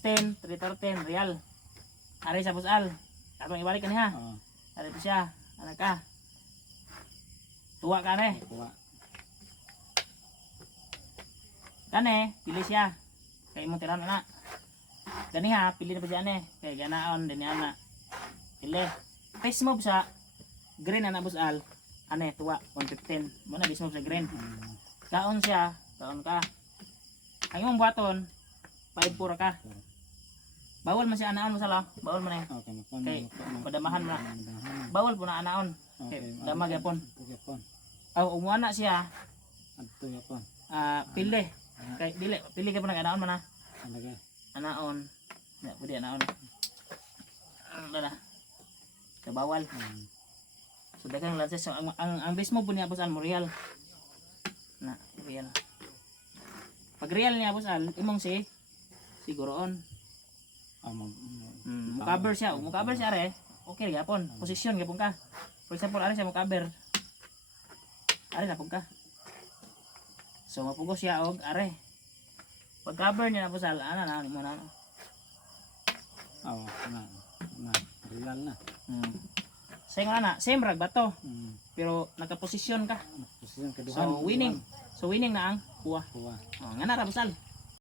10, 3 real. Ari sa busal. Atong ibalik kaniha. Oh, Ari to siya. Ano ka? Tuwa ka ne. kuha. Kane, pili siya. Kay mo tiran na. Ganiha, pili na pa siya ne. Kay ganaon din na. Pili. Face mo sa green na busal. Ane, tuwa 115. Mo na bis mo sa green. Kaon siya, kaon ka. Ang imong buhaton 5 pura ka. Bawal man siya anaon mo sala. Bawal man eh. Okay, makon. Kay padamahan na. Madahan. Bawal po na anaon. Okay, Kay damag yapon. Yapon. Aw umuana siya, Adto yapon. pili. Kay pili ka pa nag-anaon man na. Talaga. Anaon. Ya, pwede anaon. Dala. Kay bawal. So dagang lances so, ang base mo po niya boss al mo real. Na, real. Pag real niya boss al, imong siguroon. Mo cover siya, re. Okay ra gyapon. Posisyon gyapon ka. For example, ari siya mo cover. Ari na pug ka. So mapugos siya og are. Pag cover niya na boss al, ana na mo na. Oh, na. Real na. Sa ingon ana, same rag bato. Pero nakaposisyon ka. Posisyon kaduhan. So winning. So winning na ang kuha. Kuha. Oh, nga na ra boss al.